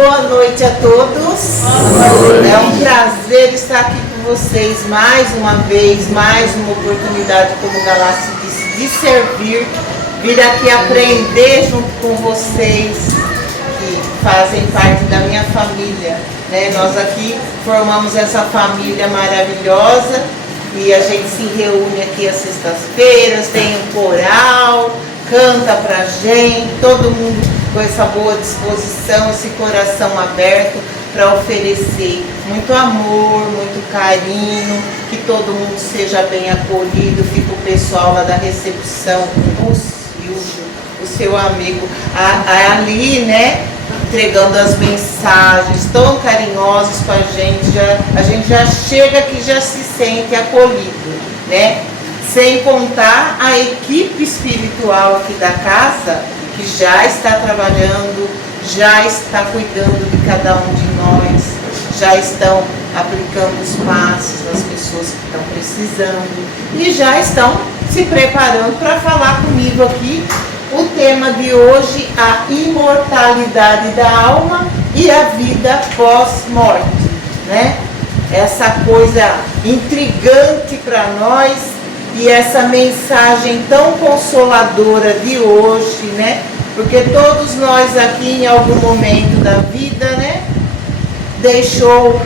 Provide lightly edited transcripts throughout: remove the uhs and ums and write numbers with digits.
Boa noite a todos. É um prazer estar aqui com vocês mais uma vez, mais uma oportunidade, como Galácio disse, de servir, vir aqui aprender junto com vocês que fazem parte da minha família, né? Nós aqui formamos essa família maravilhosa e a gente se reúne aqui às sextas-feiras, tem um coral, canta pra gente, todo mundo com essa boa disposição, esse coração aberto para oferecer muito amor, muito carinho, que todo mundo seja bem acolhido. Fica o pessoal lá da recepção, o Silvio, o seu amigo ali, né, entregando as mensagens tão carinhosas com a gente já chega que já se sente acolhido, né? Sem contar a equipe espiritual aqui da casa, que já está trabalhando, já está cuidando de cada um de nós, já estão aplicando os passos nas pessoas que estão precisando e já estão se preparando para falar comigo aqui o tema de hoje, a imortalidade da alma e a vida pós-morte, né? Essa coisa intrigante para nós. E essa mensagem tão consoladora de hoje, né? Porque todos nós aqui em algum momento da vida, né?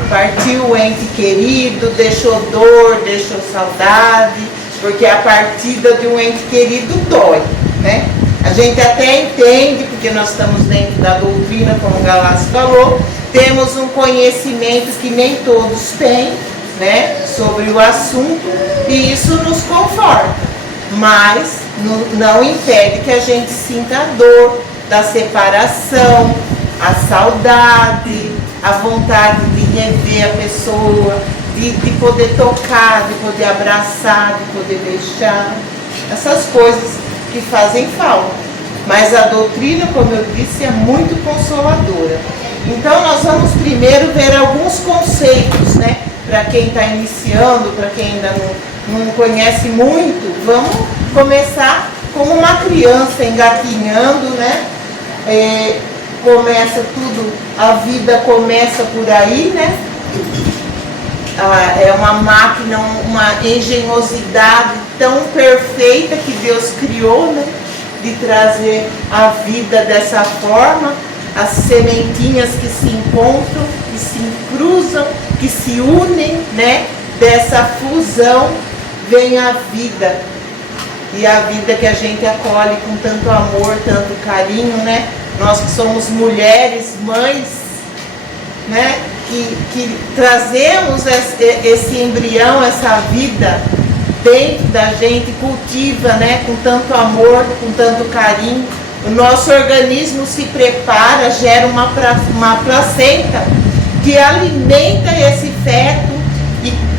Partiu o ente querido, deixou dor, deixou saudade, porque a partida de um ente querido dói, né? A gente até entende, porque nós estamos dentro da doutrina, como o Galácio falou, temos um conhecimento que nem todos têm, né, sobre o assunto, e isso nos conforta, mas não impede que a gente sinta a dor da separação, a saudade, a vontade de rever a pessoa, de poder tocar, de poder abraçar, de poder beijar, essas coisas que fazem falta. Mas a doutrina, como eu disse, é muito consoladora. Então nós vamos primeiro ver alguns conceitos, né? Para quem está iniciando, para quem ainda não conhece muito, vamos começar como uma criança engatinhando, né? Começa tudo, a vida começa por aí, né? É uma máquina, uma engenhosidade tão perfeita que Deus criou, né? De trazer a vida dessa forma, as sementinhas que se encontram, que se cruzam, que se unem, né? Dessa fusão vem a vida. E a vida que a gente acolhe com tanto amor, tanto carinho, né? Nós que somos mulheres, mães, né? Que trazemos esse embrião, essa vida dentro da gente, cultiva, né? Com tanto amor, com tanto carinho. O nosso organismo se prepara, gera uma placenta que alimenta esse feto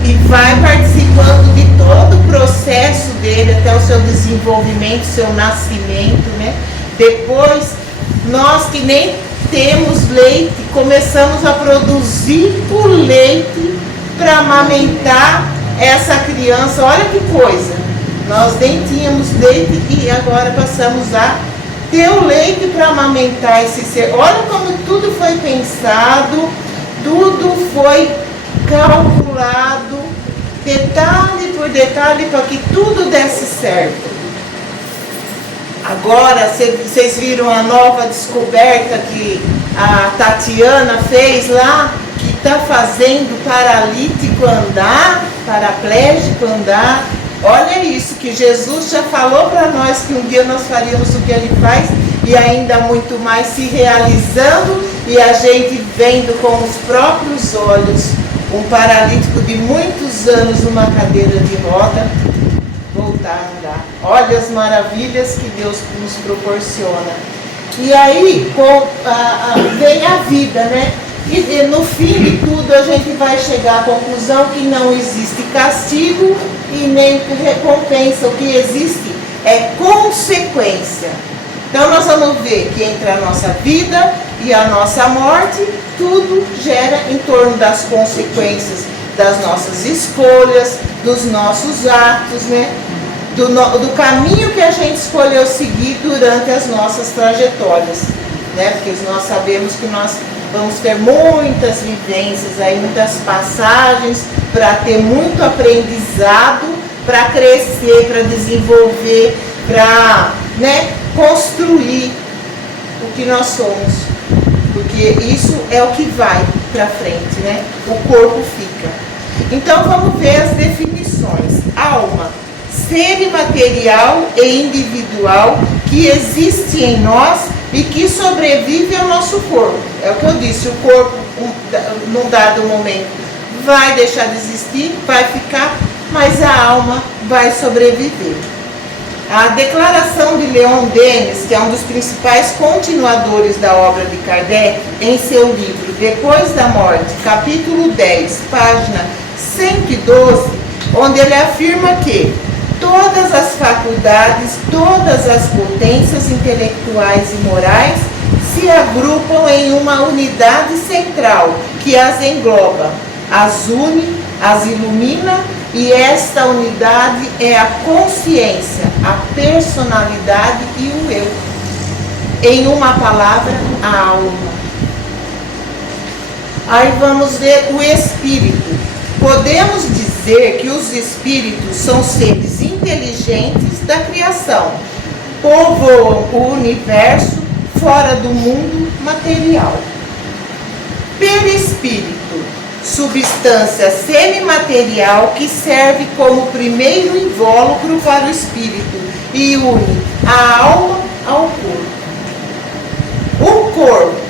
e vai participando de todo o processo dele até o seu desenvolvimento, seu nascimento, né? Depois, nós que nem temos leite, começamos a produzir o leite para amamentar essa criança. Olha que coisa! Nós nem tínhamos leite e agora passamos a ter o leite para amamentar esse ser. Olha como tudo foi pensado, tudo foi calculado, detalhe por detalhe, para que tudo desse certo. Agora, vocês viram a nova descoberta que a Tatiana fez lá, que está fazendo paralítico andar, paraplégico andar. Olha isso, que Jesus já falou para nós que um dia nós faríamos o que ele faz e ainda muito mais se realizando, e a gente vendo com os próprios olhos um paralítico de muitos anos numa cadeira de roda voltar a andar. Olha as maravilhas que Deus nos proporciona. E aí vem a vida, né? E no fim de tudo a gente vai chegar à conclusão que não existe castigo e nem recompensa. O que existe é consequência. Então nós vamos ver que entre a nossa vida e a nossa morte, tudo gera em torno das consequências das nossas escolhas, dos nossos atos, né? Do caminho que a gente escolheu seguir durante as nossas trajetórias, né? Porque nós sabemos que nós vamos ter muitas vivências aí, muitas passagens para ter muito aprendizado, para crescer, para desenvolver, para, né, construir o que nós somos, porque isso é o que vai para frente, né? O corpo fica. Então vamos ver as definições. Alma, ser imaterial e individual que existe em nós e que sobrevive ao nosso corpo. É o que eu disse, o corpo num dado momento vai deixar de existir, vai ficar, mas a alma vai sobreviver. A declaração de Leon Denis, que é um dos principais continuadores da obra de Kardec, em seu livro Depois da Morte, capítulo 10, página 112, onde ele afirma que todas as faculdades, todas as potências intelectuais e morais se agrupam em uma unidade central que as engloba, as une, as ilumina, e esta unidade é a consciência, a personalidade e o eu. Em uma palavra, a alma. Aí vamos ver o espírito. Podemos dizer que os espíritos são seres inteligentes da criação, povoam o universo fora do mundo material. Perispírito, substância semimaterial que serve como primeiro invólucro para o espírito e une a alma ao corpo.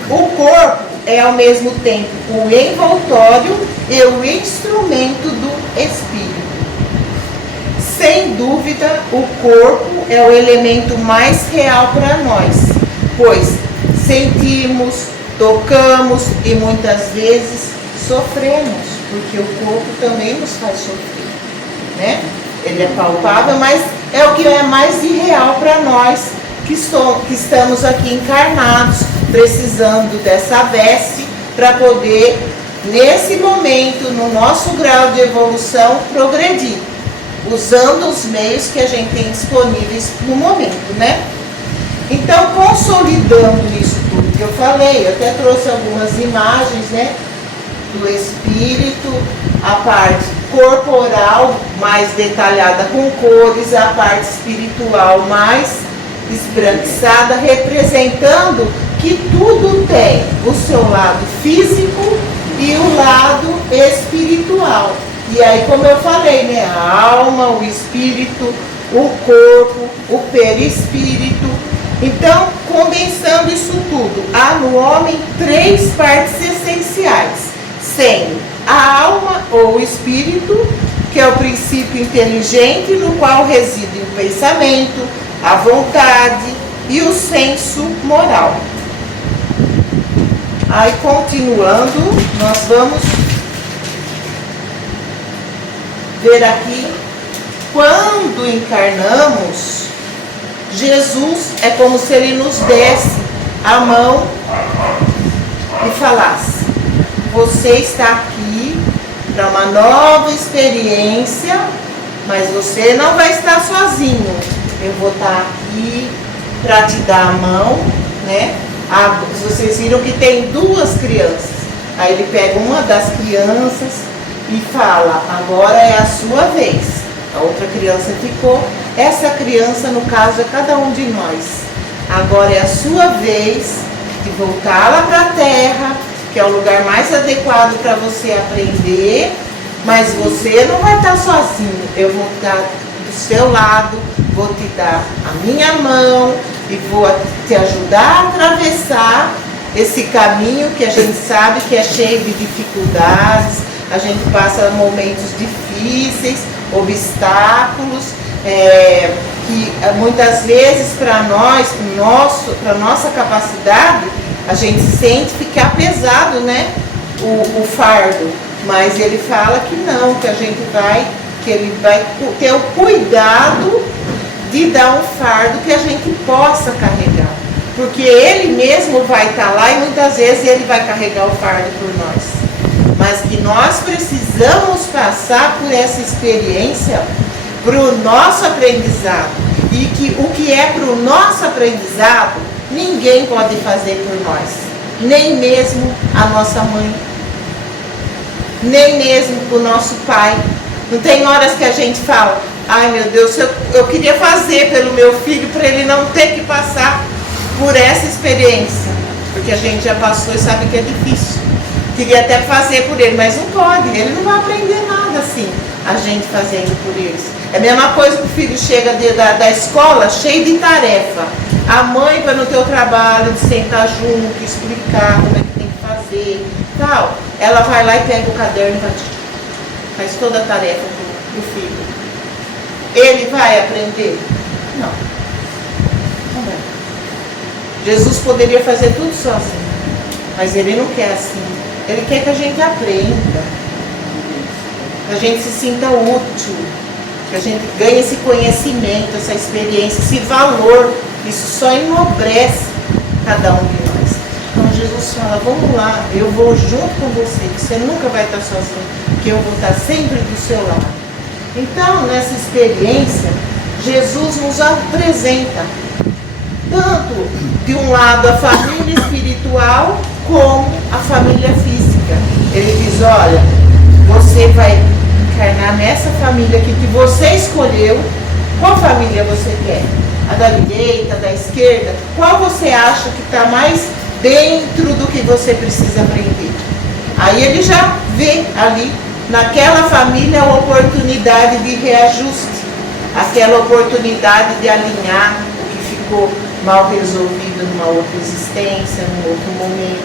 O corpo é ao mesmo tempo o envoltório e o instrumento do espírito. Sem dúvida, o corpo é o elemento mais real para nós, pois sentimos, tocamos e muitas vezes sofremos, porque o corpo também nos faz sofrer, né? Ele é palpável, mas é o que é mais irreal para nós que estamos aqui encarnados, precisando dessa veste para poder, nesse momento, no nosso grau de evolução, progredir, usando os meios que a gente tem disponíveis no momento, né? Então, consolidando isso tudo que eu falei, eu até trouxe algumas imagens, né? Do espírito, a parte corporal mais detalhada com cores, a parte espiritual mais esbranquiçada, representando que tudo tem o seu lado físico e o lado espiritual. E aí, como eu falei, né, a alma, o espírito, o corpo, o perispírito. Então, condensando isso tudo, há no homem 3 partes essenciais, sendo a alma ou o espírito, que é o princípio inteligente no qual reside o pensamento, a vontade e o senso moral. Aí, continuando, nós vamos ver aqui, quando encarnamos, Jesus é como se ele nos desse a mão e falasse: você está aqui para uma nova experiência, mas você não vai estar sozinho. Eu vou estar aqui para te dar a mão, né? Vocês viram que tem 2 crianças. Aí ele pega uma das crianças e fala: agora é a sua vez. A outra criança ficou. Essa criança, no caso, é cada um de nós. Agora é a sua vez de voltar lá para a Terra, que é o lugar mais adequado para você aprender, mas você não vai estar sozinho. Eu vou estar do seu lado, vou te dar a minha mão e vou te ajudar a atravessar esse caminho que a gente sabe que é cheio de dificuldades, a gente passa momentos difíceis, obstáculos, que muitas vezes para nós, para nossa capacidade, a gente sente ficar pesado, né? O fardo, mas ele fala que não, que ele vai ter o cuidado de dar um fardo que a gente possa carregar, porque ele mesmo vai estar lá e muitas vezes ele vai carregar o fardo por nós, mas que nós precisamos passar por essa experiência para o nosso aprendizado, e que o que é para o nosso aprendizado ninguém pode fazer por nós. nem mesmo a nossa mãe, nem mesmo o nosso pai. Não tem horas que a gente fala, ai meu Deus, eu queria fazer pelo meu filho para ele não ter que passar por essa experiência, porque a gente já passou e sabe que é difícil. Queria até fazer por ele, mas não pode, ele não vai aprender nada assim, a gente fazendo por eles. É a mesma coisa que o filho chega da escola cheio de tarefa. A mãe vai no teu trabalho, de sentar junto, explicar como é que tem que fazer, tal. Ela vai lá e pega o caderno e faz toda a tarefa pro filho. Ele vai aprender? Não. Não vai. Jesus poderia fazer tudo sozinho, mas ele não quer assim. Ele quer que a gente aprenda, que a gente se sinta útil, que a gente ganhe esse conhecimento, essa experiência, esse valor. Isso só enobrece cada um de nós. Então Jesus fala, vamos lá, eu vou junto com você, você nunca vai estar sozinho, porque eu vou estar sempre do seu lado. Então, nessa experiência, Jesus nos apresenta tanto de um lado a família espiritual como a família física. Ele diz, olha, você vai encarnar nessa família aqui que você escolheu. Qual família você quer? A da direita, da esquerda? Qual você acha que está mais dentro do que você precisa aprender? Aí ele já vê ali, naquela família, a oportunidade de reajuste, aquela oportunidade de alinhar o que ficou mal resolvido numa outra existência, num outro momento.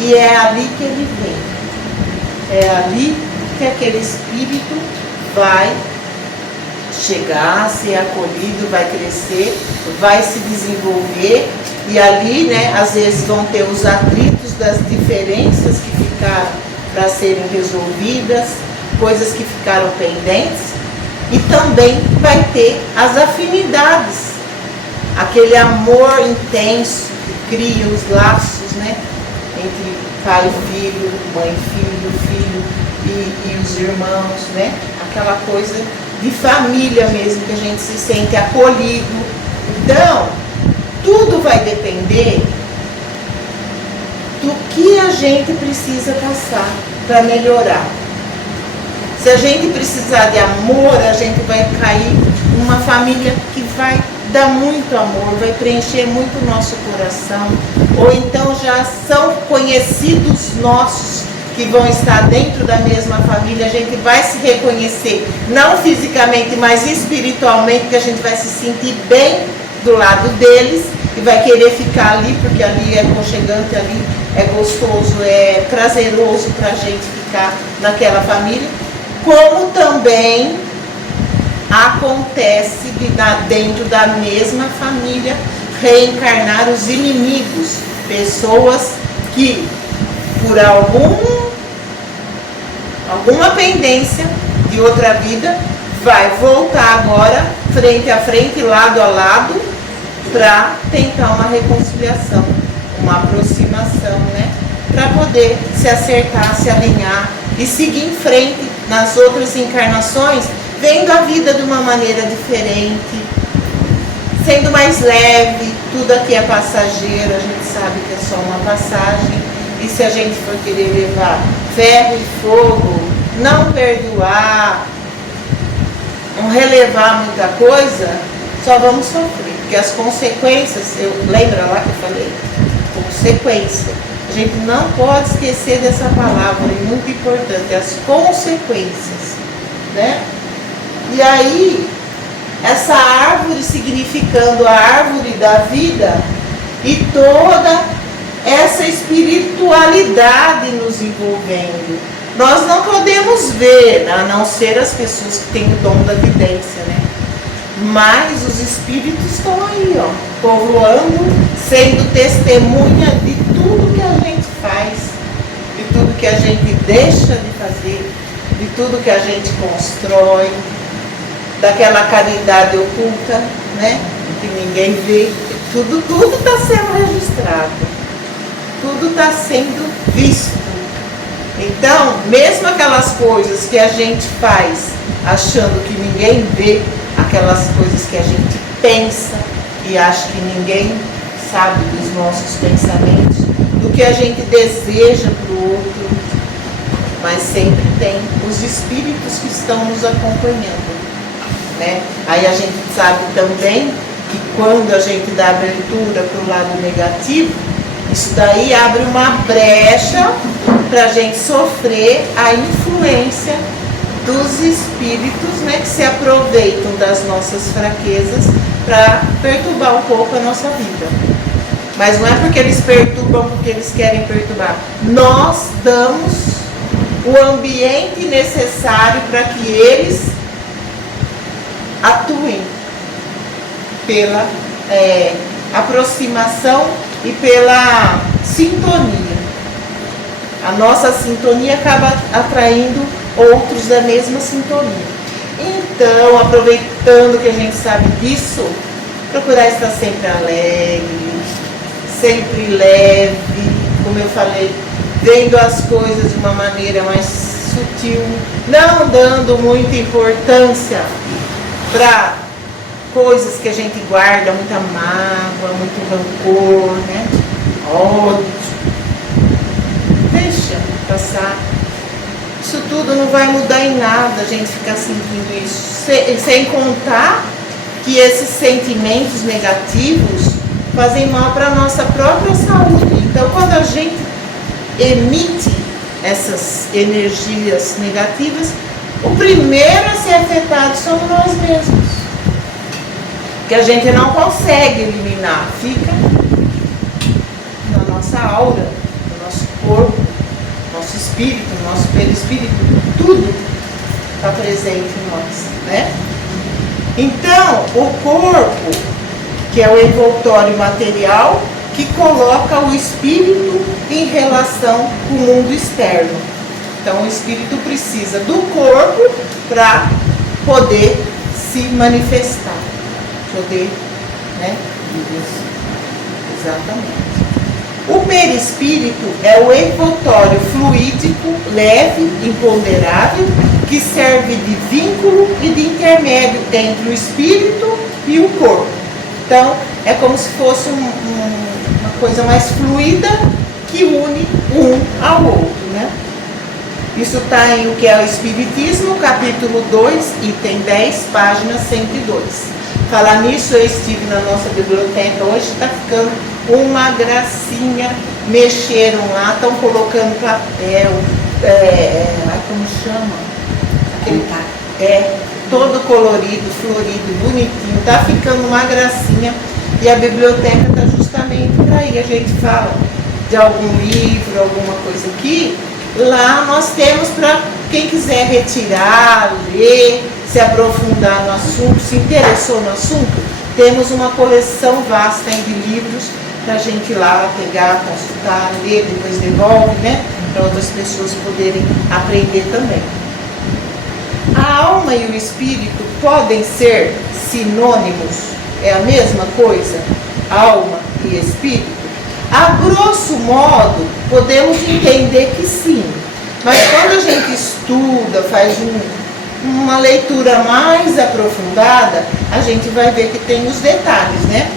E é ali que ele vem. É ali que aquele espírito vai chegar, ser acolhido, vai crescer, vai se desenvolver. E ali, né, às vezes vão ter os atritos das diferenças que ficaram para serem resolvidas, coisas que ficaram pendentes. E também vai ter as afinidades, aquele amor intenso que cria os laços, né, entre pai e filho, mãe e filho e os irmãos, né, aquela coisa de família mesmo, que a gente se sente acolhido. Então, tudo vai depender do que a gente precisa passar para melhorar. Se a gente precisar de amor, a gente vai cair numa família que vai dar muito amor, vai preencher muito o nosso coração. Ou então já são conhecidos nossos que vão estar dentro da mesma família, a gente vai se reconhecer, não fisicamente, mas espiritualmente, que a gente vai se sentir bem do lado deles e vai querer ficar ali, porque ali é aconchegante, ali é gostoso, é prazeroso para a gente ficar naquela família. Como também acontece dentro da mesma família reencarnar os inimigos, pessoas que por alguma pendência de outra vida vai voltar agora frente a frente, lado a lado, para tentar uma reconciliação, uma aproximação, né? Para poder se acertar, se alinhar e seguir em frente nas outras encarnações, vendo a vida de uma maneira diferente, sendo mais leve. Tudo aqui é passageiro, a gente sabe que é só uma passagem. E se a gente for querer levar ferro e fogo, não perdoar, não relevar muita coisa, só vamos sofrer. Porque as consequências, lembra lá que eu falei? Consequência. A gente não pode esquecer dessa palavra, é muito importante, as consequências, né? E aí, essa árvore significando a árvore da vida e toda essa espiritualidade nos envolvendo. Nós não podemos ver, a não ser as pessoas que têm o dom da vidência, né? Mas os espíritos estão aí, ó, povoando, sendo testemunha de tudo que a gente faz, de tudo que a gente deixa de fazer, de tudo que a gente constrói, daquela caridade oculta, né? Que ninguém vê. Tudo está sendo registrado. Tudo está sendo visto. Então, mesmo aquelas coisas que a gente faz achando que ninguém vê, aquelas coisas que a gente pensa e acha que ninguém sabe dos nossos pensamentos, do que a gente deseja para o outro, mas sempre tem os espíritos que estão nos acompanhando, né? Aí a gente sabe também que quando a gente dá abertura para o lado negativo, isso daí abre uma brecha para a gente sofrer a influência dos espíritos, né, que se aproveitam das nossas fraquezas para perturbar um pouco a nossa vida. Mas não é porque eles perturbam porque eles querem perturbar. Nós damos o ambiente necessário para que eles atuem pela aproximação e pela sintonia. A nossa sintonia acaba atraindo outros da mesma sintonia. Então, aproveitando que a gente sabe disso, procurar estar sempre alegre, sempre leve, como eu falei, vendo as coisas de uma maneira mais sutil, não dando muita importância para coisas que a gente guarda, muita mágoa, muito rancor, né? Ódio. Deixa passar. Isso tudo não vai mudar em nada a gente ficar sentindo isso. Sem contar que esses sentimentos negativos fazem mal para a nossa própria saúde. Então, quando a gente emite essas energias negativas, o primeiro a ser afetado somos nós mesmos. Que a gente não consegue eliminar, fica na nossa aura, no nosso corpo, no nosso espírito, no nosso perispírito, tudo está presente em nós, né? Então, o corpo, que é o envoltório material, que coloca o espírito em relação com o mundo externo. Então, o espírito precisa do corpo para poder se manifestar. Poder, né? Exatamente. O perispírito é o envoltório fluídico, leve, imponderável, que serve de vínculo e de intermédio entre o espírito e o corpo. Então, é como se fosse uma coisa mais fluida que une um ao outro, né? Isso está em O que é o Espiritismo, capítulo 2, item 10, página 102. Falar nisso, eu estive na nossa biblioteca hoje, está ficando uma gracinha. Mexeram lá, estão colocando papel, como chama? Todo colorido, florido, bonitinho, está ficando uma gracinha. E a biblioteca está justamente para aí. A gente fala de algum livro, alguma coisa aqui, lá nós temos para quem quiser retirar, ler, se aprofundar no assunto, se interessou no assunto, temos uma coleção vasta de livros para a gente ir lá pegar, consultar, ler, depois devolve, né? Para outras pessoas poderem aprender também. A alma e o espírito podem ser sinônimos? É a mesma coisa? Alma e espírito? A grosso modo, podemos entender que sim. Mas quando a gente estuda, faz uma leitura mais aprofundada, a gente vai ver que tem os detalhes, né?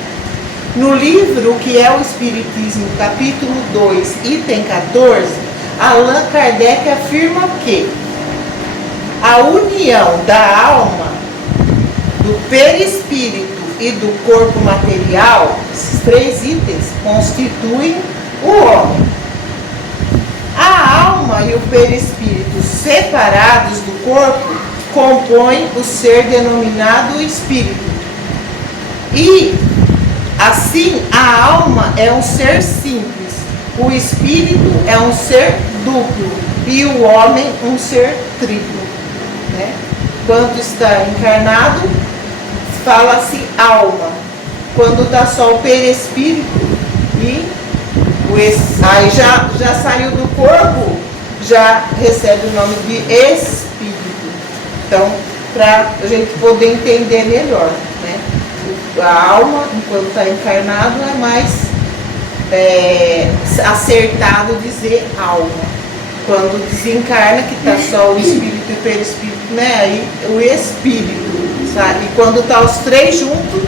No livro O que é o Espiritismo, capítulo 2, item 14, Allan Kardec afirma que a união da alma, do perispírito e do corpo material, esses três itens, constituem o homem. A alma e o perispírito separados do corpo compõem o ser denominado espírito. E, assim, a alma é um ser simples, o espírito é um ser duplo e o homem um ser triplo, né? Quando está encarnado, fala-se alma. Quando está só o perispírito e aí já saiu do corpo, já recebe o nome de espírito. Então, para a gente poder entender melhor, né? A alma, enquanto está encarnado, é mais acertado dizer alma. Quando desencarna, que está só o espírito e o perispírito, né? Aí o espírito, sabe? E quando está os três juntos,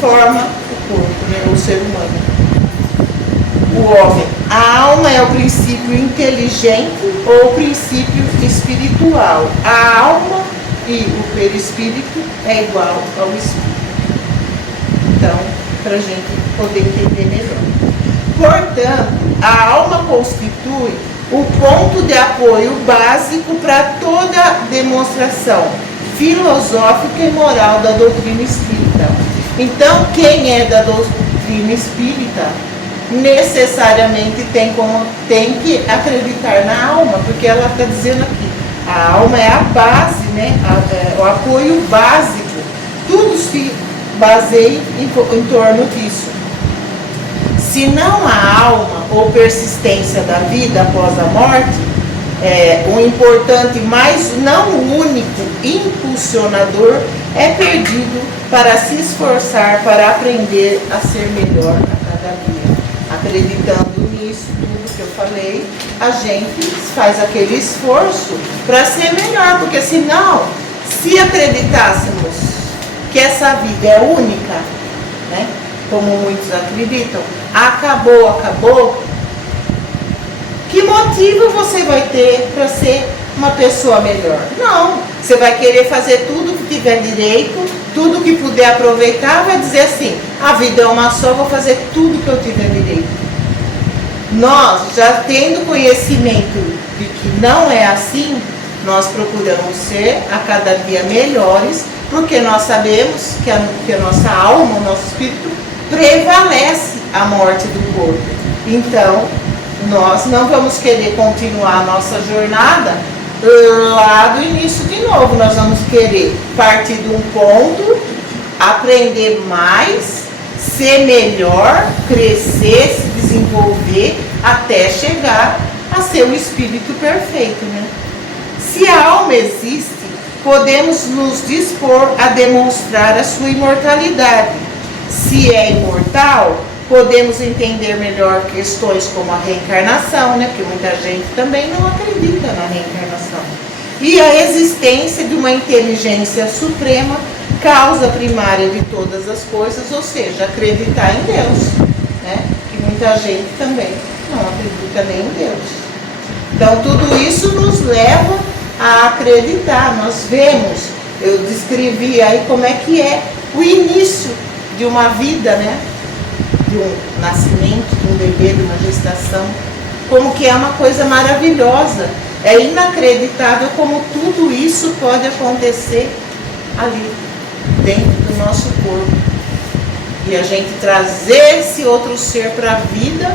forma o corpo, né? O ser humano. o homem. A alma é o princípio inteligente ou o princípio espiritual. A alma e o perispírito é igual ao espírito. Então, para a gente poder entender melhor. Portanto, a alma constitui o ponto de apoio básico para toda demonstração filosófica e moral da doutrina espírita. Então, quem é da doutrina espírita necessariamente tem que acreditar na alma, porque ela está dizendo aqui, a alma é a base, né? O apoio básico. Tudo se baseia em torno disso. Se não há alma ou persistência da vida após a morte, um importante, mas não único, impulsionador é perdido para se esforçar para aprender a ser melhor a cada dia. Acreditando nisso, tudo que eu falei, a gente faz aquele esforço para ser melhor, porque senão, se acreditássemos que essa vida é única, né, como muitos acreditam, acabou, que motivo você vai ter para ser uma pessoa melhor? Não, você vai querer fazer tudo que tiver direito, tudo que puder aproveitar, vai dizer assim, a vida é uma só, vou fazer tudo que eu tiver direito. Nós, já tendo conhecimento de que não é assim, nós procuramos ser a cada dia melhores, porque nós sabemos que a nossa alma, o nosso espírito, prevalece a morte do corpo. Então, nós não vamos querer continuar a nossa jornada lá do início de novo. Nós vamos querer partir de um ponto, aprender mais, ser melhor, crescer, se desenvolver, até chegar a ser o espírito perfeito, né? Se a alma existe, podemos nos dispor a demonstrar a sua imortalidade. Se é imortal, podemos entender melhor questões como a reencarnação, né? Porque muita gente também não acredita na reencarnação. E a existência de uma inteligência suprema, causa primária de todas as coisas, ou seja, acreditar em Deus, né? Que muita gente também não acredita nem em Deus. Então, tudo isso nos leva a acreditar. Nós vemos, eu descrevi aí como é que é o início de uma vida, né? De um nascimento, de um bebê, de uma gestação, como que é uma coisa maravilhosa. É inacreditável como tudo isso pode acontecer ali, dentro do nosso corpo. E a gente trazer esse outro ser para a vida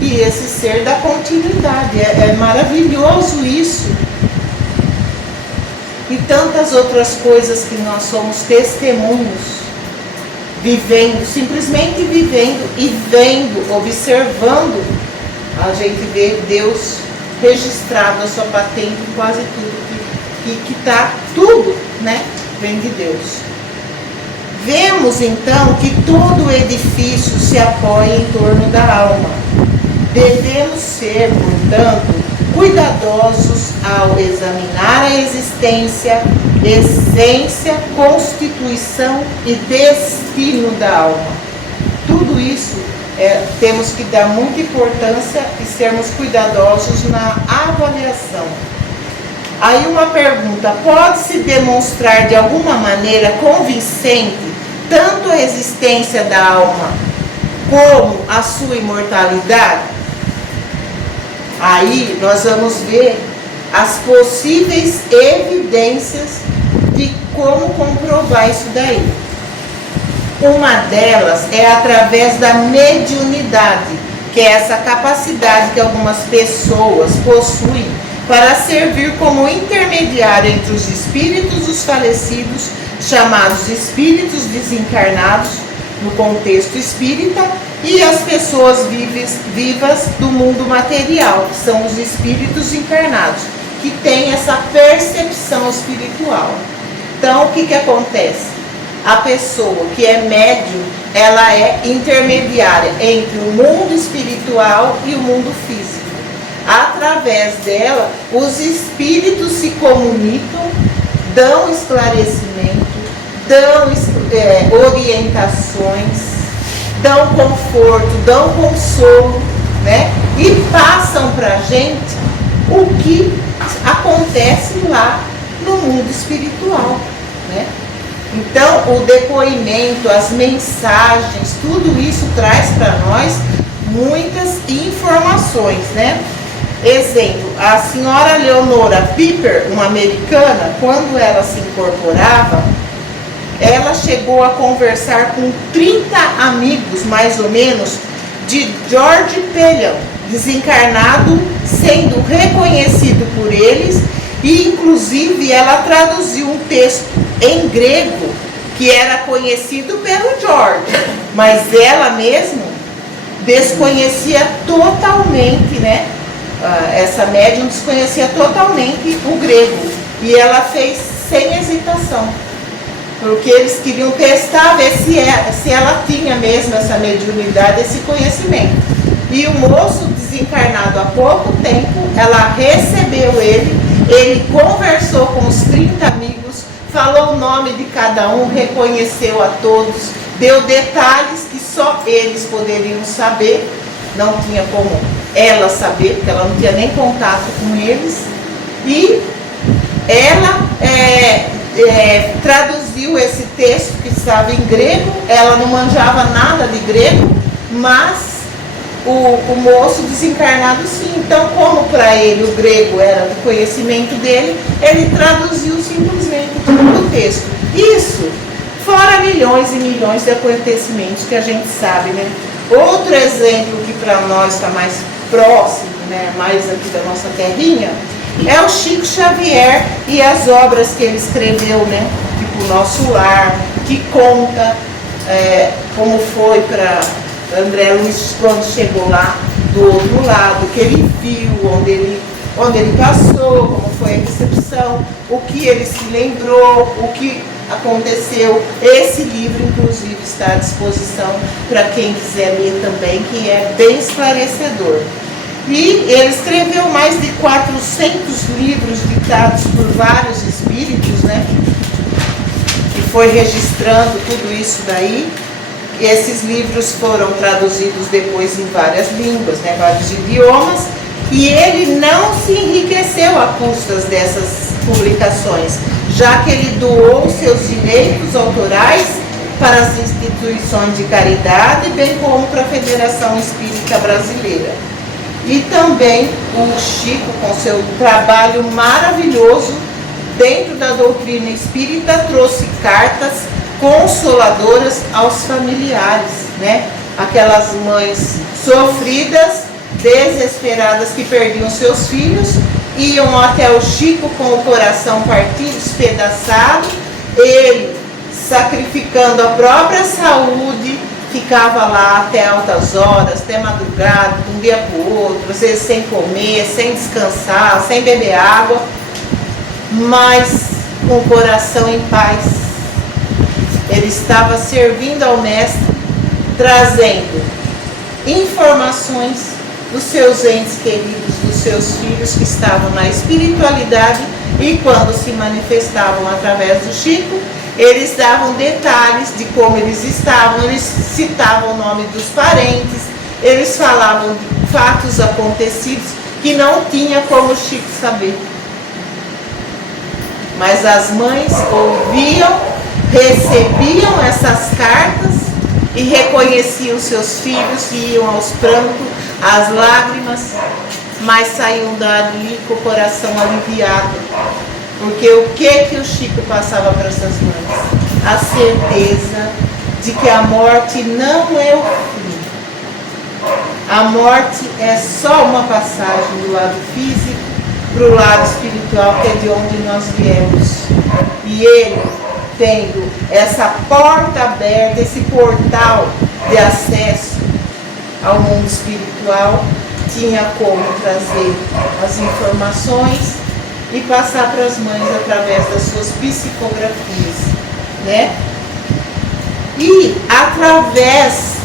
e esse ser da continuidade. É maravilhoso isso. E tantas outras coisas que nós somos testemunhos, vivendo, simplesmente vivendo e vendo, observando, a gente vê Deus registrado a sua patente em quase tudo, que está tudo, né, vem de Deus. Vemos então que todo edifício se apoia em torno da alma. Devemos ser, portanto, cuidadosos ao examinar a existência, essência, constituição e destino da alma. Tudo isso temos que dar muita importância e sermos cuidadosos na avaliação. Aí uma pergunta, pode-se demonstrar de alguma maneira convincente tanto a existência da alma como a sua imortalidade? Aí nós vamos ver as possíveis evidências de como comprovar isso daí. Uma delas é através da mediunidade, que é essa capacidade que algumas pessoas possuem para servir como intermediário entre os espíritos dos falecidos, chamados espíritos desencarnados, no contexto espírita, e as pessoas vivas do mundo material, que são os espíritos encarnados, que têm essa percepção espiritual. Então, o que acontece? A pessoa que é médium, ela é intermediária entre o mundo espiritual e o mundo físico. Através dela, os espíritos se comunicam, dão esclarecimento, dão orientações, dão conforto, dão consolo né? E passam para a gente o que acontece lá no mundo espiritual, né? Então, o depoimento, as mensagens, tudo isso traz para nós muitas informações, né? Exemplo, a senhora Leonora Piper, uma americana, quando ela se incorporava, ela chegou a conversar com 30 amigos, mais ou menos, de George Pelham, desencarnado, sendo reconhecido por eles, e inclusive ela traduziu um texto em grego que era conhecido pelo George, mas ela mesma desconhecia totalmente, né? Essa médium desconhecia totalmente o grego, e ela fez sem hesitação, porque eles queriam testar, ver se ela tinha mesmo essa mediunidade, esse conhecimento. E o moço desencarnado há pouco tempo, ela recebeu ele conversou com os 30 amigos, falou o nome de cada um, reconheceu a todos, deu detalhes que só eles poderiam saber, não tinha como ela saber, porque ela não tinha nem contato com eles, e ela traduziu esse texto que estava em grego. Ela não manjava nada de grego, mas o moço desencarnado sim. Então, como para ele o grego era do conhecimento dele, ele traduziu simplesmente todo o texto. Isso, fora milhões e milhões de acontecimentos que a gente sabe, né? Outro exemplo que para nós está mais próximo, né, mais aqui da nossa terrinha, é o Chico Xavier e as obras que ele escreveu, né? Tipo O Nosso Lar, que conta como foi para André Luiz quando chegou lá do outro lado, que ele viu, onde ele passou, como foi a recepção, o que ele se lembrou, o que aconteceu. Esse livro, inclusive, está à disposição para quem quiser ler também, que é bem esclarecedor. E ele escreveu mais de 400 livros ditados por vários espíritos, né? E foi registrando tudo isso daí. E esses livros foram traduzidos depois em várias línguas, né? Vários idiomas. E ele não se enriqueceu a custas dessas publicações, já que ele doou seus direitos autorais para as instituições de caridade, bem como para a Federação Espírita Brasileira. E também o Chico, com seu trabalho maravilhoso dentro da doutrina espírita, trouxe cartas consoladoras aos familiares, né? Aquelas mães sofridas, desesperadas, que perdiam seus filhos, iam até o Chico com o coração partido, despedaçado, ele sacrificando a própria saúde, ficava lá até altas horas, até madrugada, de um dia para o outro, às vezes sem comer, sem descansar, sem beber água, mas com o coração em paz. Ele estava servindo ao Mestre, trazendo informações dos seus entes queridos, dos seus filhos que estavam na espiritualidade, e quando se manifestavam através do Chico, eles davam detalhes de como eles estavam, eles citavam o nome dos parentes, eles falavam de fatos acontecidos que não tinha como o Chico saber. Mas as mães ouviam, recebiam essas cartas e reconheciam seus filhos, e iam aos prantos, às lágrimas, mas saíam dali com o coração aliviado. Porque o que o Chico passava para essas mães? A certeza de que a morte não é o fim. A morte é só uma passagem do lado físico para o lado espiritual, que é de onde nós viemos. E ele, tendo essa porta aberta, esse portal de acesso ao mundo espiritual, tinha como trazer as informações e passar para as mães através das suas psicografias, né? E através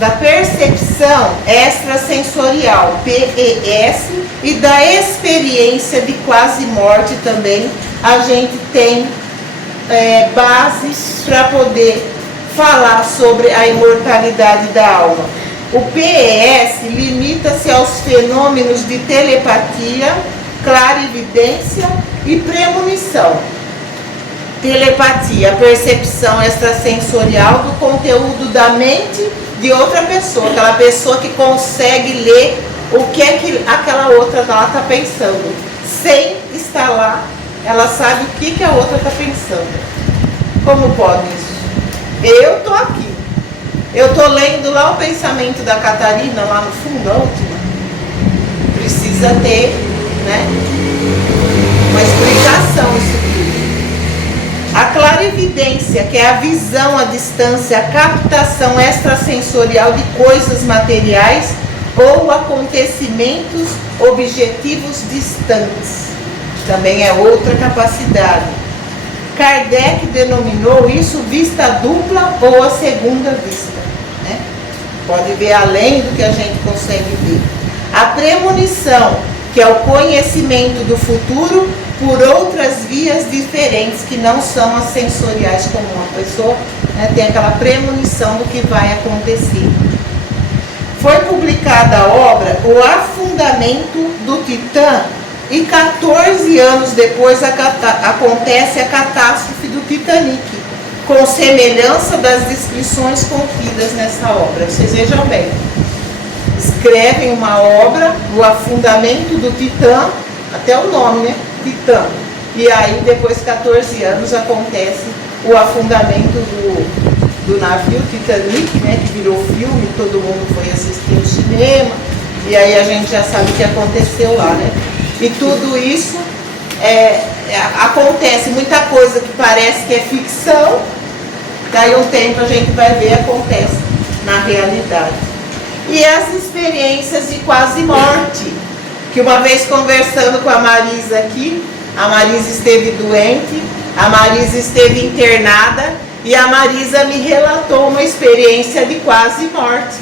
da percepção extrasensorial, PES, e da experiência de quase morte também, a gente tem bases para poder falar sobre a imortalidade da alma. O PES limita-se aos fenômenos de telepatia, clarividência e premonição. Telepatia, a percepção extrasensorial do conteúdo da mente de outra pessoa, aquela pessoa que consegue ler o que é que aquela outra está pensando. Sem estar lá, ela sabe o que a outra está pensando. Como pode isso? Eu estou aqui. Eu estou lendo lá o pensamento da Catarina, lá no fundo, a última. Precisa ter, né, uma explicação isso tudo. A clarividência, que é a visão à distância, a captação extrasensorial de coisas materiais ou acontecimentos objetivos distantes. Também é outra capacidade. Kardec denominou isso vista dupla ou a segunda vista. Né? Pode ver além do que a gente consegue ver. A premonição, que é o conhecimento do futuro por outras vias diferentes, que não são as sensoriais, como uma pessoa, né, tem aquela premonição do que vai acontecer. Foi publicada a obra O Afundamento do Titã, e 14 anos depois acontece a catástrofe do Titanic, com semelhança das descrições contidas nessa obra. Vocês vejam bem, escrevem uma obra, O Afundamento do Titã, até o nome, né? Titã. E aí, depois de 14 anos, acontece o afundamento do navio Titanic, né? Que virou filme, todo mundo foi assistir no cinema, e aí a gente já sabe o que aconteceu lá, né? E tudo isso acontece, muita coisa que parece que é ficção, daí um tempo a gente vai ver, acontece na realidade. E as experiências de quase morte, que uma vez conversando com a Marisa aqui, a Marisa esteve doente, a Marisa esteve internada, e a Marisa me relatou uma experiência de quase morte.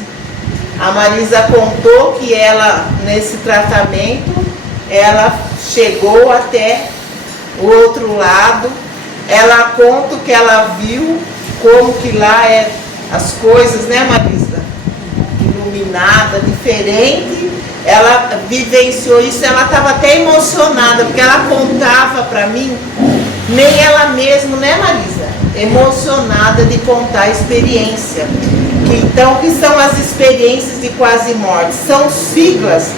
A Marisa contou que ela, nesse tratamento, ela chegou até o outro lado, ela conta o que ela viu, como que lá é as coisas, né, Marisa? Iluminada, diferente, ela vivenciou isso, ela estava até emocionada, porque ela contava para mim, nem ela mesma, né, Marisa? Emocionada de contar a experiência. Então, o que são as experiências de quase morte? São siglas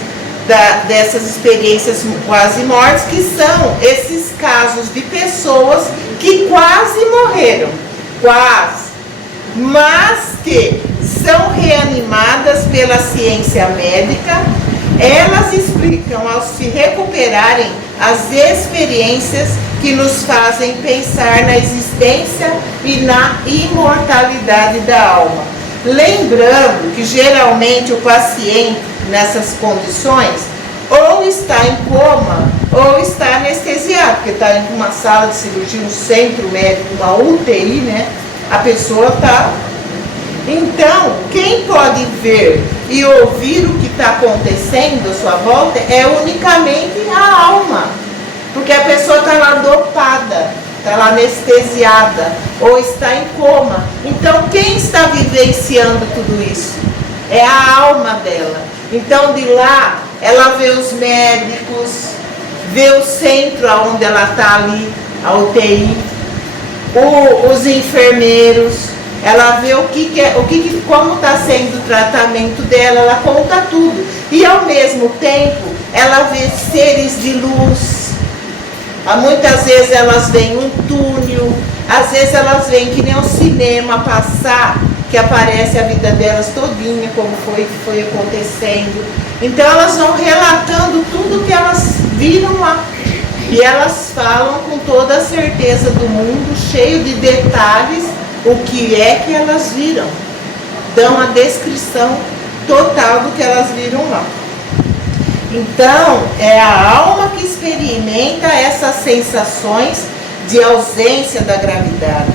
dessas experiências quase mortes, que são esses casos de pessoas que quase morreram, quase, mas que são reanimadas pela ciência médica. Elas explicam, ao se recuperarem, as experiências que nos fazem pensar na existência e na imortalidade da alma. Lembrando que geralmente o paciente nessas condições ou está em coma ou está anestesiado, porque está em uma sala de cirurgia, um centro médico, uma UTI, né? A pessoa está. Então, quem pode ver e ouvir o que está acontecendo à sua volta é unicamente a alma, porque a pessoa está lá dopada, está lá anestesiada ou está em coma. Então, quem está vivenciando tudo isso? É a alma dela. Então, de lá, ela vê os médicos, vê o centro onde ela está ali, a UTI, os enfermeiros, ela vê como está sendo o tratamento dela, ela conta tudo. E, ao mesmo tempo, ela vê seres de luz. Muitas vezes elas veem um túnel, às vezes elas veem que nem um cinema passar, que aparece a vida delas todinha, como foi acontecendo. Então elas vão relatando tudo que elas viram lá. E elas falam com toda a certeza do mundo, cheio de detalhes, o que é que elas viram. Dão a descrição total do que elas viram lá. Então, é a alma que experimenta essas sensações de ausência da gravidade.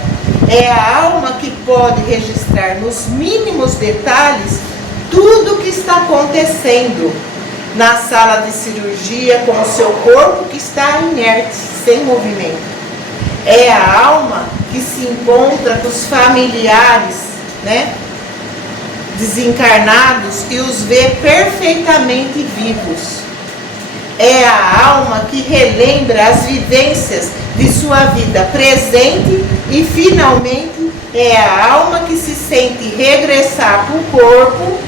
É a alma que pode registrar nos mínimos detalhes tudo o que está acontecendo na sala de cirurgia com o seu corpo que está inerte, sem movimento. É a alma que se encontra com os familiares, né? desencarnados e os vê perfeitamente vivos. É a alma que relembra as vivências de sua vida presente e, finalmente, é a alma que se sente regressar para o corpo,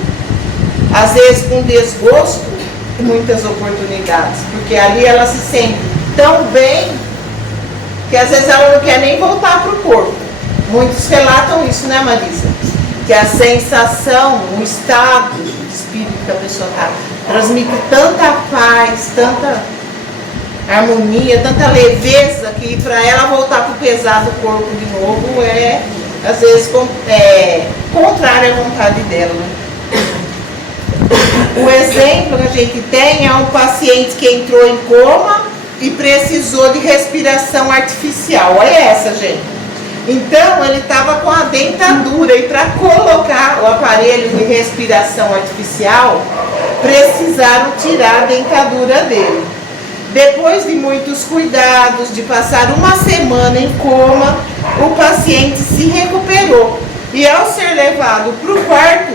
às vezes com desgosto, em muitas oportunidades, porque ali ela se sente tão bem que às vezes ela não quer nem voltar para o corpo. Muitos relatam isso, né, Marisa? Que a sensação, o estado de espírito que a pessoa está, transmite tanta paz, tanta harmonia, tanta leveza, que para ela voltar para o pesado corpo de novo é, às vezes, contrário à vontade dela. O exemplo que a gente tem é um paciente que entrou em coma e precisou de respiração artificial. Olha essa, gente. Então, ele estava com a dentadura e para colocar o aparelho de respiração artificial, precisaram tirar a dentadura dele. Depois de muitos cuidados, de passar uma semana em coma, o paciente se recuperou. E ao ser levado para o quarto,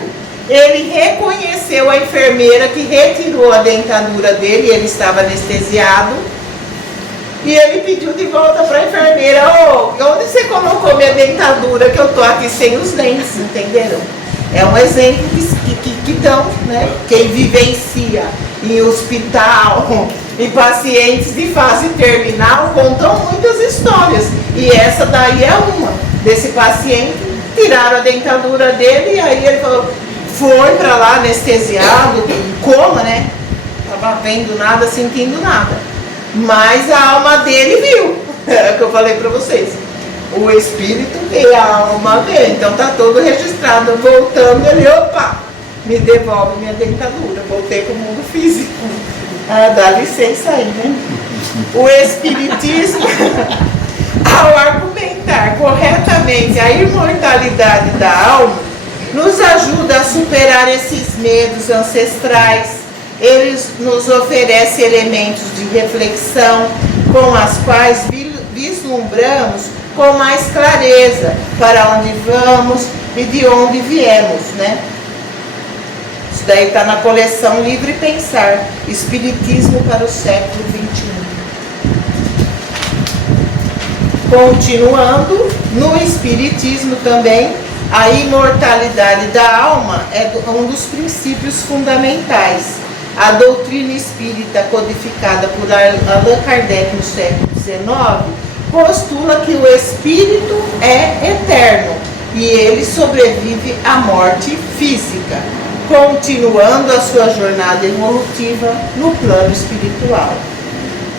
ele reconheceu a enfermeira que retirou a dentadura dele, ele estava anestesiado. E ele pediu de volta para a enfermeira: onde você colocou minha dentadura, que eu estou aqui sem os dentes, entenderam? É um exemplo que dão, né? Quem vivencia em hospital e pacientes de fase terminal contam muitas histórias. E essa daí é uma desse paciente. Tiraram a dentadura dele e aí ele falou, foi para lá anestesiado, em coma, né? Estava vendo nada, sentindo nada. Mas a alma dele viu, é o que eu falei para vocês. O espírito vê, a alma vê, então está todo registrado. Voltando, ele, opa, me devolve minha dentadura. Voltei para o mundo físico. Ah, dá licença aí, né? O espiritismo, ao argumentar corretamente a imortalidade da alma, nos ajuda a superar esses medos ancestrais. Ele nos oferece elementos de reflexão com as quais vislumbramos com mais clareza para onde vamos e de onde viemos, né? Isso daí está na coleção Livre Pensar, Espiritismo para o século XXI. Continuando, no Espiritismo também, a imortalidade da alma é um dos princípios fundamentais. A doutrina espírita, codificada por Allan Kardec no século XIX, postula que o espírito é eterno e ele sobrevive à morte física, continuando a sua jornada evolutiva no plano espiritual.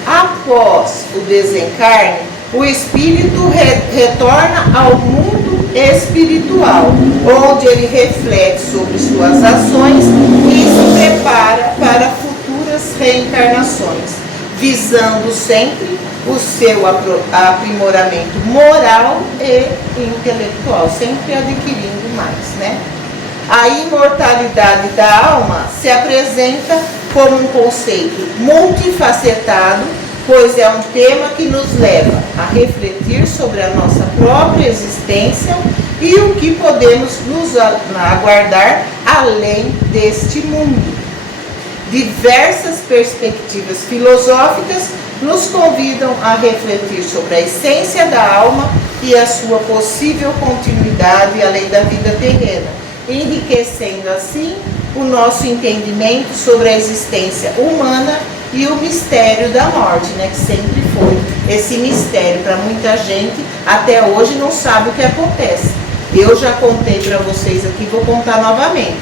Após o desencarne, o espírito retorna ao mundo espiritual, onde ele reflete sobre suas ações e se prepara para futuras reencarnações, visando sempre o seu aprimoramento moral e intelectual, sempre adquirindo mais, né? A imortalidade da alma se apresenta como um conceito multifacetado, pois é um tema que nos leva a refletir sobre a nossa própria existência e o que podemos nos aguardar além deste mundo. Diversas perspectivas filosóficas nos convidam a refletir sobre a essência da alma e a sua possível continuidade além da vida terrena, enriquecendo assim o nosso entendimento sobre a existência humana e o mistério da morte, né, que sempre foi esse mistério para muita gente, até hoje não sabe o que acontece. Eu já contei para vocês aqui, vou contar novamente.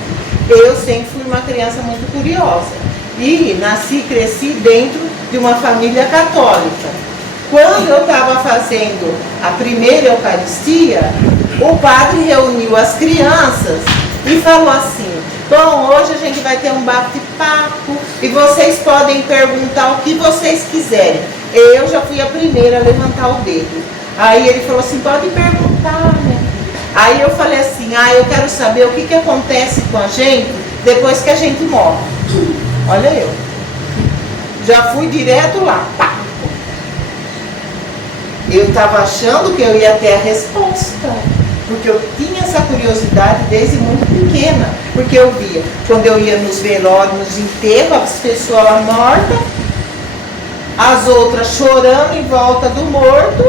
Eu sempre fui uma criança muito curiosa e nasci e cresci dentro de uma família católica. Quando eu estava fazendo a primeira Eucaristia, o padre reuniu as crianças e falou assim: bom, hoje a gente vai ter um bate-papo e vocês podem perguntar o que vocês quiserem. Eu já fui a primeira a levantar o dedo. Aí ele falou assim, pode perguntar, né? Aí eu falei assim, eu quero saber o que acontece com a gente depois que a gente morre. Olha eu. Já fui direto lá. Pá. Eu estava achando que eu ia ter a resposta. porque eu tinha essa curiosidade desde muito pequena, porque eu via, quando eu ia nos velórios, nos enterros, as pessoas lá mortas, as outras chorando em volta do morto,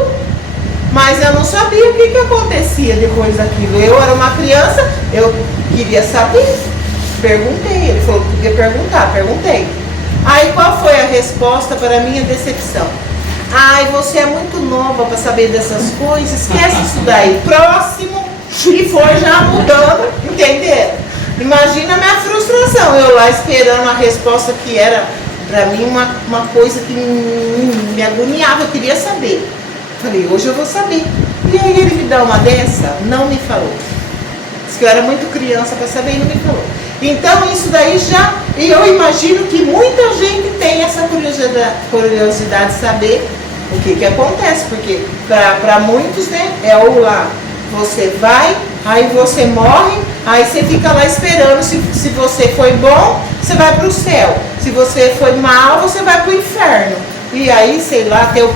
mas eu não sabia o que acontecia depois daquilo. Eu era uma criança, eu queria saber, perguntei, ele falou que podia perguntar, perguntei. Aí qual foi a resposta para a minha decepção? Ai, você é muito nova para saber dessas coisas, esquece isso daí. Próximo, e foi já mudando, entenderam? Imagina a minha frustração, eu lá esperando a resposta que era, para mim, uma coisa que me agoniava, eu queria saber. Falei, hoje eu vou saber. E aí ele me dá uma dessa, não me falou. Disse que eu era muito criança para saber e não me falou. Então isso daí já, e eu imagino que muita gente tem essa curiosidade de saber o que acontece, porque para muitos, né, é o lá, você vai, aí você morre, aí você fica lá esperando, se você foi bom, você vai para o céu, se você foi mal, você vai para o inferno, e aí, sei lá, tem o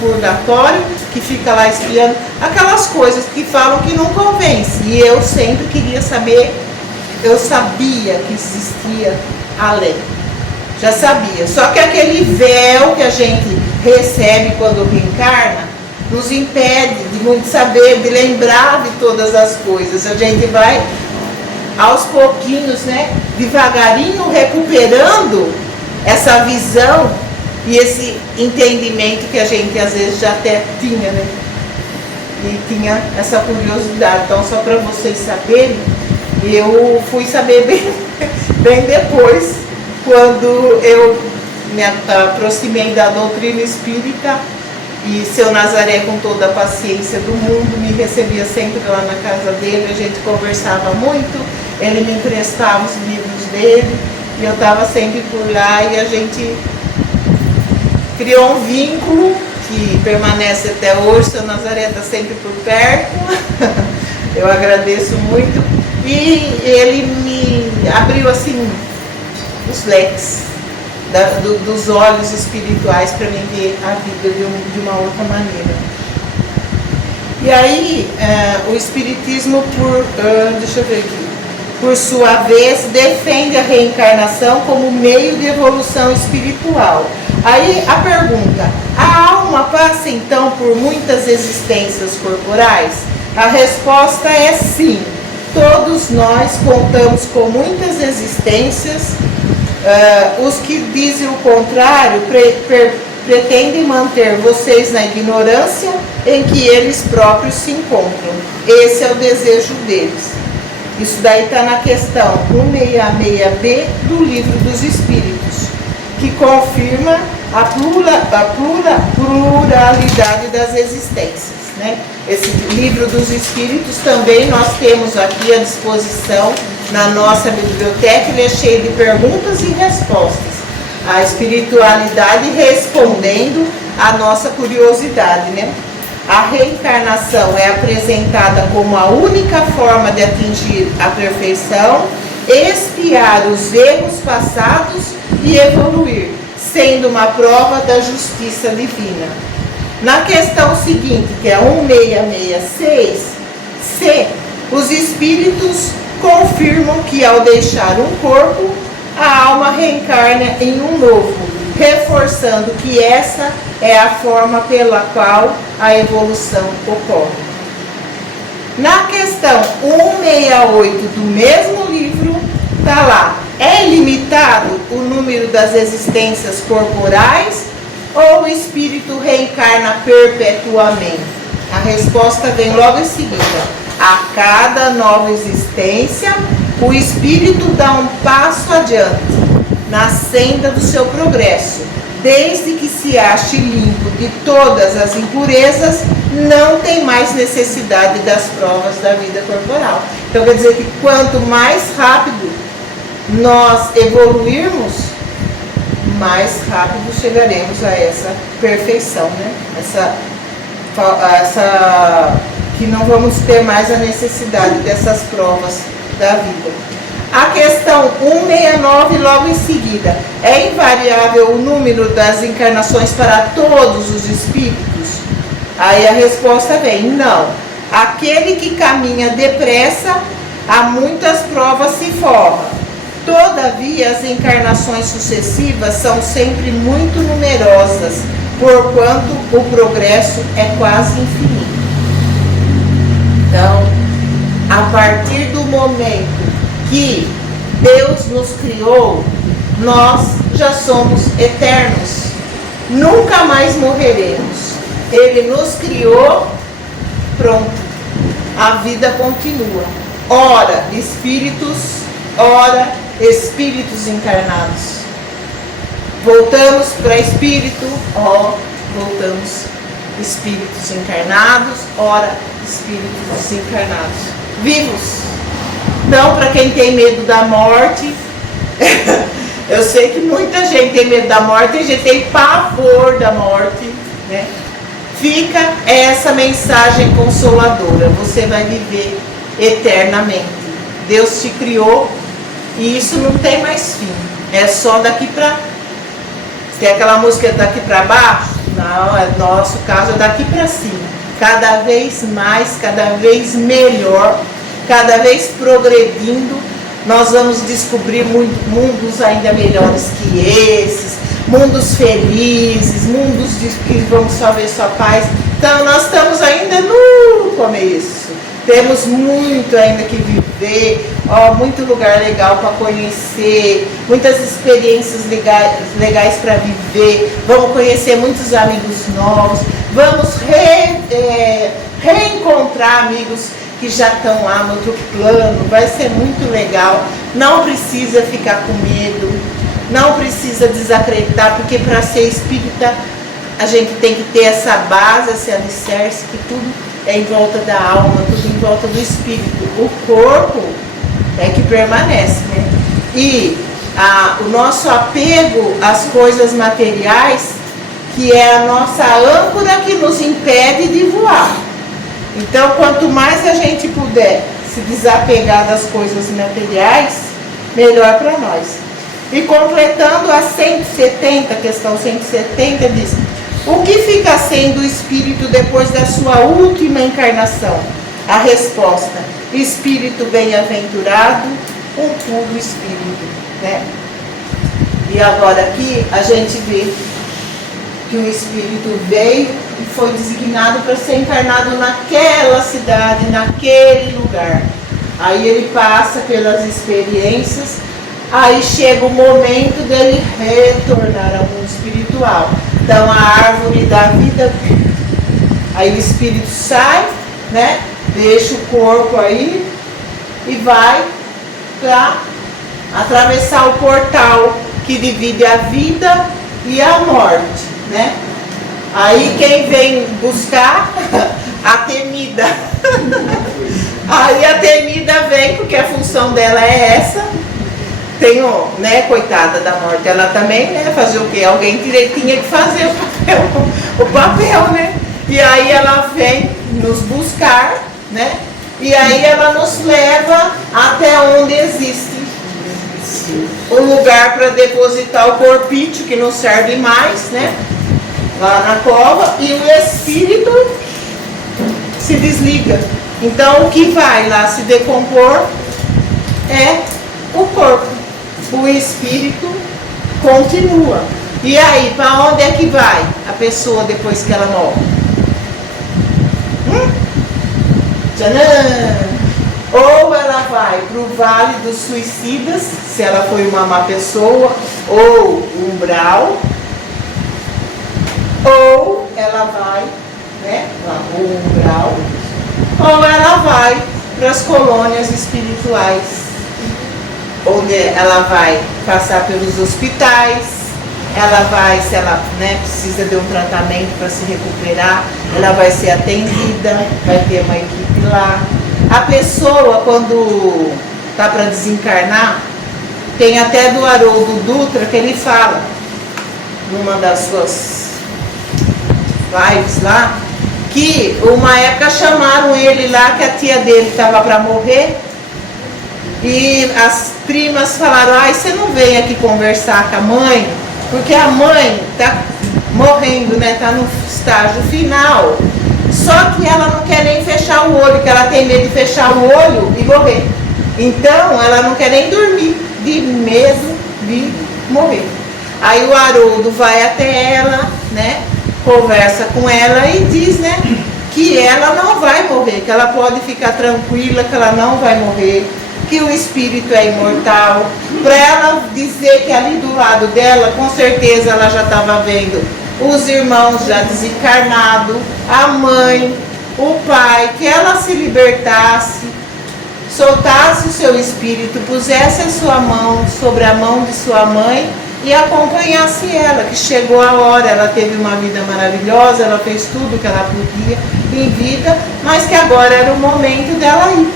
purgatório, que fica lá espiando, aquelas coisas que falam que não convence, e eu sempre queria saber, eu sabia que existia além. Já sabia. Só que aquele véu que a gente recebe quando reencarna nos impede de muito saber, de lembrar de todas as coisas. A gente vai aos pouquinhos, né, devagarinho recuperando essa visão e esse entendimento que a gente às vezes já até tinha, né? E tinha essa curiosidade. Então, só para vocês saberem, eu fui saber bem depois, quando eu me aproximei da doutrina espírita, e seu Nazaré, com toda a paciência do mundo, me recebia sempre lá na casa dele, a gente conversava muito, ele me emprestava os livros dele, e eu estava sempre por lá, e a gente criou um vínculo que permanece até hoje. Seu Nazaré está sempre por perto, eu agradeço muito, e ele me abriu assim os leques dos olhos espirituais para mim ver a vida de uma outra maneira. E aí o Espiritismo, deixa eu ver aqui, por sua vez, defende a reencarnação como meio de evolução espiritual. Aí a pergunta, a alma passa então por muitas existências corporais? A resposta é sim. Todos nós contamos com muitas existências. Os que dizem o contrário pretendem manter vocês na ignorância em que eles próprios se encontram. Esse é o desejo deles. Isso daí está na questão 166b do Livro dos Espíritos, que confirma a pluralidade das existências, né? Esse Livro dos Espíritos também nós temos aqui à disposição na nossa biblioteca. Ele é cheio de perguntas e respostas. A espiritualidade respondendo à nossa curiosidade, né? A reencarnação é apresentada como a única forma de atingir a perfeição, expiar os erros passados e evoluir, sendo uma prova da justiça divina. Na questão seguinte, que é 1666C, os espíritos confirmam que ao deixar um corpo, a alma reencarna em um novo, reforçando que essa é a forma pela qual a evolução ocorre. Na questão 168 do mesmo livro, está lá, é limitado o número das existências corporais ou o espírito reencarna perpetuamente? A resposta vem logo em seguida. A cada nova existência, o espírito dá um passo adiante na senda do seu progresso. Desde que se ache limpo de todas as impurezas, não tem mais necessidade das provas da vida corporal. Então quer dizer que quanto mais rápido nós evoluirmos, mais rápido chegaremos a essa perfeição, né? Essa que não vamos ter mais a necessidade dessas provas da vida. A questão 169, logo em seguida, é invariável o número das encarnações para todos os espíritos? Aí a resposta vem, não. aquele que caminha depressa, a muitas provas se forra. Todavia, as encarnações sucessivas são sempre muito numerosas, porquanto o progresso é quase infinito. Então, a partir do momento que Deus nos criou, nós já somos eternos. Nunca mais morreremos. Ele nos criou, pronto. A vida continua. Ora espíritos encarnados. Voltamos para espírito, voltamos espíritos encarnados, ora espíritos encarnados. Vivos. Então, para quem tem medo da morte, eu sei que muita gente tem medo da morte, a gente tem pavor da morte, né? Fica essa mensagem consoladora: você vai viver eternamente. Deus te criou e isso não tem mais fim. É só daqui para... Tem aquela música daqui para baixo? Não, nosso caso é daqui para cima. Cada vez mais, cada vez melhor, cada vez progredindo, nós vamos descobrir mundos ainda melhores que esses, mundos felizes, mundos que vão só ver sua paz. Então nós estamos ainda no começo, temos muito ainda que viver, muito lugar legal para conhecer, muitas experiências legais para viver, vamos conhecer muitos amigos novos, vamos reencontrar amigos que já estão lá no outro plano, vai ser muito legal. Não precisa ficar com medo, não precisa desacreditar, porque para ser espírita a gente tem que ter essa base, esse alicerce, que tudo é em volta da alma, tudo em volta do espírito. O corpo é que permanece, né? E o nosso apego às coisas materiais, que é a nossa âncora que nos impede de voar. Então, quanto mais a gente puder se desapegar das coisas materiais, melhor para nós. E completando a 170, questão 170, diz: o que fica sendo o espírito depois da sua última encarnação? A resposta: espírito bem-aventurado, um puro espírito, né? E agora aqui a gente vê que o espírito veio e foi designado para ser encarnado naquela cidade, naquele lugar. Aí ele passa pelas experiências, aí chega o momento dele retornar ao mundo espiritual. Então a árvore da vida, aí o espírito sai, né? Deixa o corpo aí e vai para atravessar o portal que divide a vida e a morte, né? Aí quem vem buscar? A temida. Aí a temida vem, porque a função dela é essa. Tem, né, coitada da morte, ela também, né, fazer o quê? Alguém tinha que fazer o papel, né? E aí ela vem nos buscar, né? E aí ela nos leva até onde existe o lugar para depositar o corpício, que não serve mais, né? Lá na cova, e o espírito se desliga. Então o que vai lá se decompor é o corpo. O espírito continua. E aí, para onde é que vai a pessoa depois que ela morre? Tcharam! Ou ela vai para o Vale dos Suicidas, se ela foi uma má pessoa, ou umbral, ou ela vai, né, lá no umbral, ou ela vai para as colônias espirituais, onde ela vai passar pelos hospitais, ela vai, se ela, né, precisa de um tratamento para se recuperar, ela vai ser atendida, vai ter uma equipe lá. A pessoa, quando está para desencarnar, tem até do Haroldo Dutra que ele fala, numa das suas lives lá, que uma época chamaram ele lá, que a tia dele estava para morrer, e as primas falaram: ai, você não vem aqui conversar com a mãe, porque a mãe está morrendo, né? Está no estágio final. Só que ela não quer nem fechar o olho, porque ela tem medo de fechar o olho e morrer. Então, ela não quer nem dormir, de medo de morrer. Aí o Haroldo vai até ela, né? Conversa com ela e diz, né? Que ela não vai morrer, que ela pode ficar tranquila, que ela não vai morrer, que o espírito é imortal. Para ela dizer que ali do lado dela, com certeza ela já estava vendo os irmãos já desencarnados, a mãe, o pai, que ela se libertasse, soltasse o seu espírito, pusesse a sua mão sobre a mão de sua mãe e acompanhasse ela, que chegou a hora, ela teve uma vida maravilhosa, ela fez tudo que ela podia em vida, mas que agora era o momento dela ir.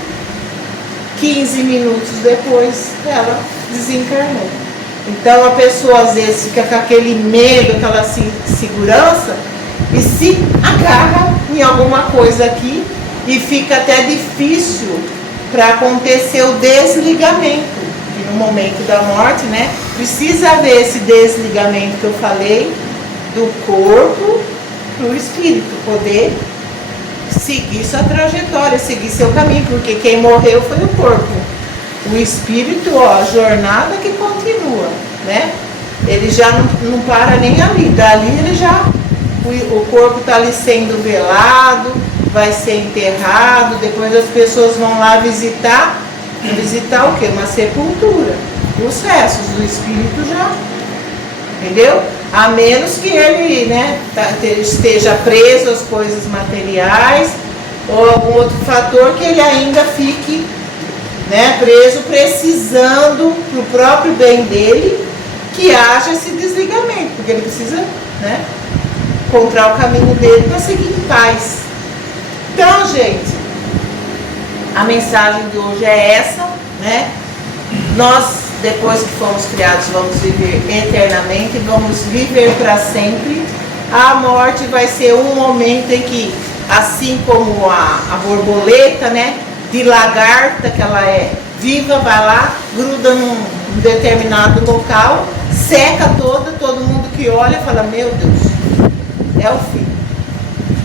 15 minutos depois, ela desencarnou. Então a pessoa às vezes fica com aquele medo, aquela insegurança e se agarra em alguma coisa aqui e fica até difícil para acontecer o desligamento. E no momento da morte, né, precisa haver esse desligamento que eu falei do corpo para o espírito poder seguir sua trajetória, seguir seu caminho, porque quem morreu foi o corpo. O espírito, ó, a jornada que continua, né? Ele já não para nem ali, dali ele já, o corpo está ali sendo velado, vai ser enterrado, depois as pessoas vão lá visitar o quê? Uma sepultura. Os restos do espírito já, entendeu? A menos que ele, né, esteja preso às coisas materiais ou algum outro fator que ele ainda fique, né, preso, precisando para o próprio bem dele que haja esse desligamento, porque ele precisa, né, encontrar o caminho dele para seguir em paz. Então, gente, a mensagem de hoje é essa, né? Nós, depois que fomos criados, vamos viver eternamente, vamos viver para sempre. A morte vai ser um momento em que, assim como a borboleta, né, de lagarta, que ela é viva, vai lá, gruda num determinado local, seca toda, todo mundo que olha fala, meu Deus, é o fim.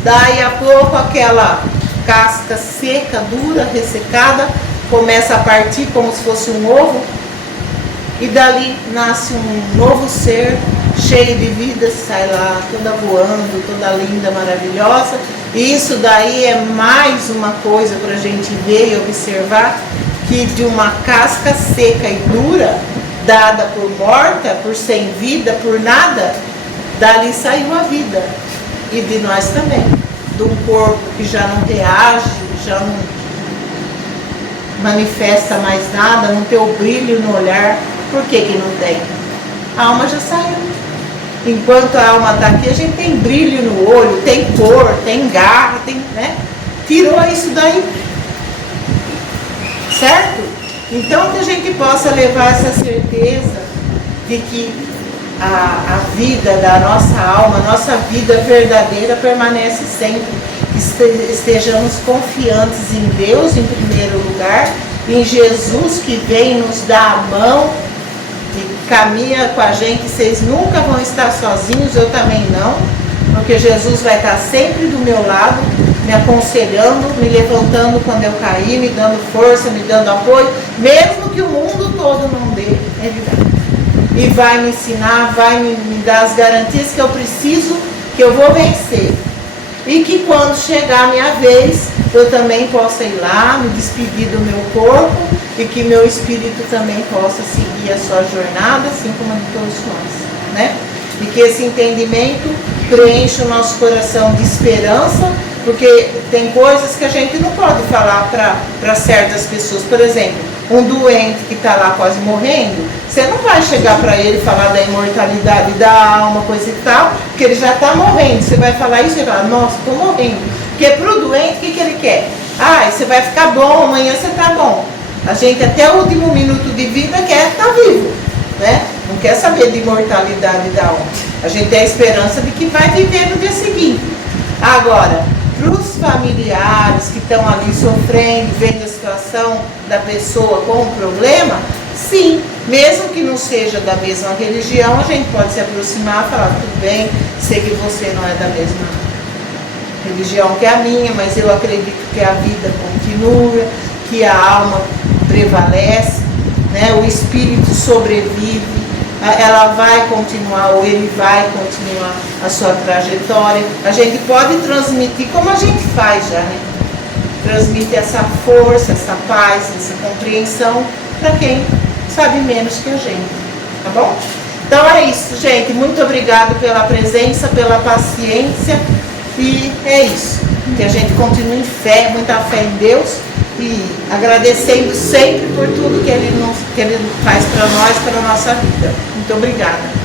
Daí a pouco aquela casca seca, dura, ressecada, começa a partir como se fosse um ovo, e dali nasce um novo ser, cheio de vida, sai lá, toda voando, toda linda, maravilhosa. E isso daí é mais uma coisa para a gente ver e observar, que de uma casca seca e dura, dada por morta, por sem vida, por nada, dali saiu a vida. E de nós também. De um corpo que já não reage, já não manifesta mais nada, não tem o brilho no olhar. Por que que não tem? A alma já saiu. Enquanto a alma está aqui, a gente tem brilho no olho, tem cor, tem garra, tem, né? Tirou isso daí. Certo? Então que a gente possa levar essa certeza de que a vida da nossa alma, a nossa vida verdadeira permanece sempre. Estejamos confiantes em Deus em primeiro lugar, em Jesus que vem nos dar a mão e caminha com a gente. Vocês nunca vão estar sozinhos, eu também não, porque Jesus vai estar sempre do meu lado, me aconselhando, me levantando quando eu cair, me dando força, me dando apoio, mesmo que o mundo todo não dê, Ele dá. E vai me ensinar, vai me dar as garantias que eu preciso, que eu vou vencer. E que quando chegar a minha vez, eu também possa ir lá, me despedir do meu corpo e que meu espírito também possa seguir a sua jornada, assim como a de todos nós, né? E que esse entendimento preencha o nosso coração de esperança, porque tem coisas que a gente não pode falar para certas pessoas. Por exemplo, um doente que está lá quase morrendo, você não vai chegar para ele e falar da imortalidade da alma, coisa e tal, porque ele já está morrendo. Você vai falar isso e ele vai falar, nossa, estou morrendo. Porque para o doente, o que ele quer? Ah, você vai ficar bom, amanhã você está bom. A gente até o último minuto de vida quer estar vivo, né? Não quer saber de imortalidade da alma. A gente tem a esperança de que vai viver no dia seguinte. Agora, para os familiares que estão ali sofrendo, vendo a situação da pessoa com um problema, sim, mesmo que não seja da mesma religião, a gente pode se aproximar e falar, tudo bem, sei que você não é da mesma religião que é a minha, mas eu acredito que a vida continua, que a alma prevalece, né? O espírito sobrevive, ela vai continuar, ou ele vai continuar a sua trajetória. A gente pode transmitir, como a gente faz já, né? Transmite essa força, essa paz, essa compreensão para quem sabe menos que a gente, tá bom? Então é isso, gente. Muito obrigado pela presença, pela paciência, e é isso. Que a gente continue em fé, muita fé em Deus, e agradecendo sempre por tudo que Ele faz para nós, para a nossa vida. Muito obrigada.